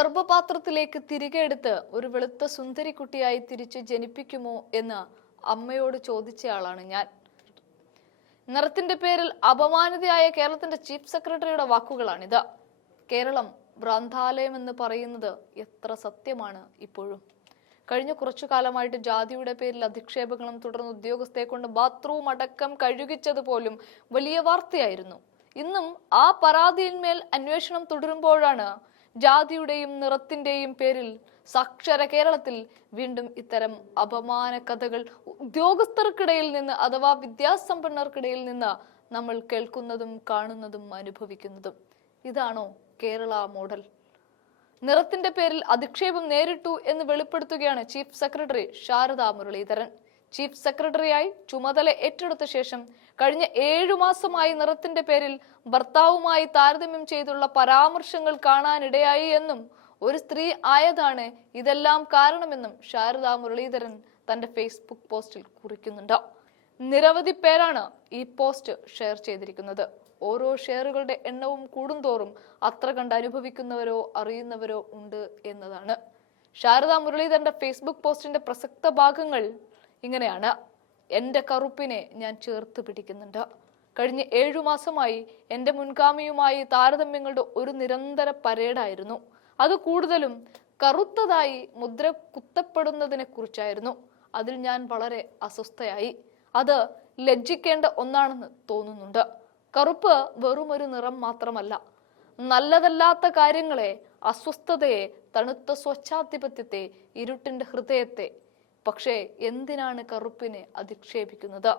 ഗർഭപാത്രത്തിലേക്ക് തിരികെ എടുത്ത് ഒരു വെളുത്ത സുന്ദരിക്കുട്ടിയായി തിരിച്ച് ജനിപ്പിക്കുമോ എന്ന് അമ്മയോട് ചോദിച്ചയാളാണ് ഞാൻ. നിറത്തിന്റെ പേരിൽ അപമാനിതയായ കേരളത്തിന്റെ ചീഫ് സെക്രട്ടറിയുടെ വാക്കുകളാണിത്. കേരളം ഭ്രാന്താലയം എന്ന് പറയുന്നത് എത്ര സത്യമാണ് ഇപ്പോഴും. കഴിഞ്ഞ കുറച്ചു കാലമായിട്ട് ജാതിയുടെ പേരിൽ അധിക്ഷേപങ്ങളും തുടർന്ന് ഉദ്യോഗസ്ഥയെ കൊണ്ട് ബാത്റൂം അടക്കം കഴുകിച്ചതുപോലും വലിയ വാർത്തയായിരുന്നു. ഇന്നും ആ പരാതിയിന്മേൽ അന്വേഷണം തുടരുമ്പോഴാണ് ജാതിയുടെയും നിറത്തിന്റെയും പേരിൽ സാക്ഷര കേരളത്തിൽ വീണ്ടും ഇത്തരം അപമാന കഥകൾ ഉദ്യോഗസ്ഥർക്കിടയിൽ നിന്ന് അഥവാ വിദ്യാസമ്പന്നർക്കിടയിൽ നിന്ന് നമ്മൾ കേൾക്കുന്നതും കാണുന്നതും അനുഭവിക്കുന്നതും. ഇതാണോ കേരള മോഡൽ? നിറത്തിന്റെ പേരിൽ അധിക്ഷേപം നേരിട്ടു എന്ന് വെളിപ്പെടുത്തുകയാണ് chief secretary Sharada Muraleedharan. Chief സെക്രട്ടറിയായി ചുമതല ഏറ്റെടുത്ത ശേഷം കഴിഞ്ഞ 7 മാസമായി നിറത്തിന്റെ പേരിൽ ഭർത്താവുമായി താരതമ്യം ചെയ്തുള്ള പരാമർശങ്ങൾ കാണാനിടയായി എന്നും ഒരു സ്ത്രീ ആയതാണ് ഇതെല്ലാം കാരണമെന്നും ശാരദാ മുരളീധരൻ തന്റെ ഫേസ്ബുക്ക് പോസ്റ്റിൽ കുറിക്കുന്നുണ്ട്. നിരവധി പേരാണ് ഈ പോസ്റ്റ് ഷെയർ ചെയ്തിരിക്കുന്നത്. ഓരോ ഷെയറുകളുടെ എണ്ണവും കൂടുന്തോറും അത്ര കണ്ട് അനുഭവിക്കുന്നവരോ അറിയുന്നവരോ ഉണ്ട് എന്നതാണ്. ശാരദാ മുരളീധരന്റെ ഫേസ്ബുക്ക് പോസ്റ്റിന്റെ പ്രസക്ത ഭാഗങ്ങൾ ഇങ്ങനെയാണ്. എന്റെ കറുപ്പിനെ ഞാൻ ചേർത്ത് പിടിക്കുന്നുണ്ട്. കഴിഞ്ഞ 7 മാസമായി എന്റെ മുൻഗാമിയുമായി താരതമ്യങ്ങളുടെ ഒരു നിരന്തര പരേഡായിരുന്നു. അത് കൂടുതലും കറുത്തതായി മുദ്ര കുത്തപ്പെടുന്നതിനെ കുറിച്ചായിരുന്നു. അതിൽ ഞാൻ വളരെ അസ്വസ്ഥയായി. അത് ലജ്ജിക്കേണ്ട ഒന്നാണെന്ന് തോന്നുന്നുണ്ട്. കറുപ്പ് വെറുമൊരു നിറം മാത്രമല്ല. നല്ലതല്ലാത്ത കാര്യങ്ങളെ, അസ്വസ്ഥതയെ, തണുത്ത സ്വച്ഛാധിപത്യത്തെ, ഇരുട്ടിന്റെ ഹൃദയത്തെ. പക്ഷേ എന്തിനാണ് കറുപ്പിനെ അധിക്ഷേപിക്കുന്നത്?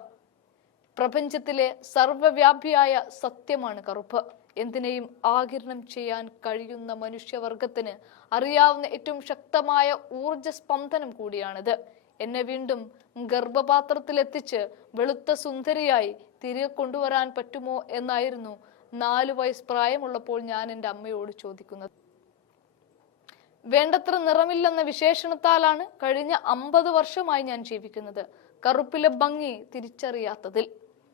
പ്രപഞ്ചത്തിലെ സർവവ്യാപിയായ സത്യമാണ് കറുപ്പ്. എന്തിനേയും ആഗിരണം ചെയ്യാൻ കഴിയുന്ന മനുഷ്യവർഗത്തിന് അറിയാവുന്ന ഏറ്റവും ശക്തമായ ഊർജ സ്പന്ദനം കൂടിയാണിത്. എന്നെ വീണ്ടും ഗർഭപാത്രത്തിലെത്തിച്ച് വെളുത്ത സുന്ദരിയായി തിരികെ കൊണ്ടുവരാൻ പറ്റുമോ എന്നായിരുന്നു 4 വയസ്സ് പ്രായമുള്ളപ്പോൾ ഞാൻ എൻ്റെ അമ്മയോട് ചോദിക്കുന്നത്. വേണ്ടത്ര നിറമില്ലെന്ന വിശേഷണത്താലാണ് കഴിഞ്ഞ 50 വർഷമായി ഞാൻ ജീവിക്കുന്നത്. കറുപ്പിലെ ഭംഗി തിരിച്ചറിയാത്തതിൽ,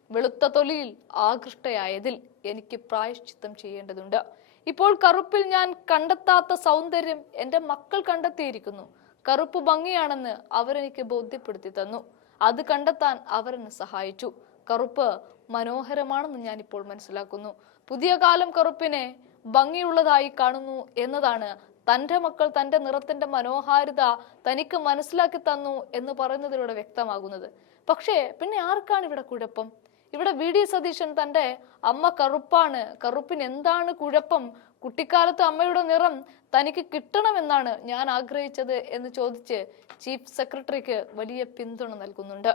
വെളുത്ത തൊലിയിൽ ആകൃഷ്ടയായതിൽ എനിക്ക് പ്രായശ്ചിത്തം ചെയ്യേണ്ടതുണ്ട്. ഇപ്പോൾ കറുപ്പിൽ ഞാൻ കണ്ടെത്താത്ത സൗന്ദര്യം എൻ്റെ മക്കൾ കണ്ടെത്തിയിരിക്കുന്നു. കറുപ്പ് ഭംഗിയാണെന്ന് അവരെനിക്ക് ബോധ്യപ്പെടുത്തി തന്നു. അത് കണ്ടെത്താൻ അവരെന്നെ സഹായിച്ചു. കറുപ്പ് മനോഹരമാണെന്ന് ഞാൻ ഇപ്പോൾ മനസ്സിലാക്കുന്നു. പുതിയ കാലം കറുപ്പിനെ ഭംഗിയുള്ളതായി കാണുന്നു എന്നതാണ് തൻ്റെ മക്കൾ തൻ്റെ നിറത്തിന്റെ മനോഹാരിത തനിക്ക് മനസ്സിലാക്കി തന്നു എന്ന് പറയുന്നതിലൂടെ വ്യക്തമാകുന്നത്. പക്ഷേ പിന്നെ ആർക്കാണ് ഇവിടെ കുഴപ്പം? ഇവിടെ വി.ഡി. സതീശൻ തൻ്റെ അമ്മ കറുപ്പാണ്, കറുപ്പിന് എന്താണ് കുഴപ്പം, കുട്ടിക്കാലത്ത് അമ്മയുടെ നിറം തനിക്ക് കിട്ടണമെന്നാണ് ഞാൻ ആഗ്രഹിച്ചത് എന്ന് ചോദിച്ച് ചീഫ് സെക്രട്ടറിക്ക് വലിയ പിന്തുണ നൽകുന്നുണ്ട്.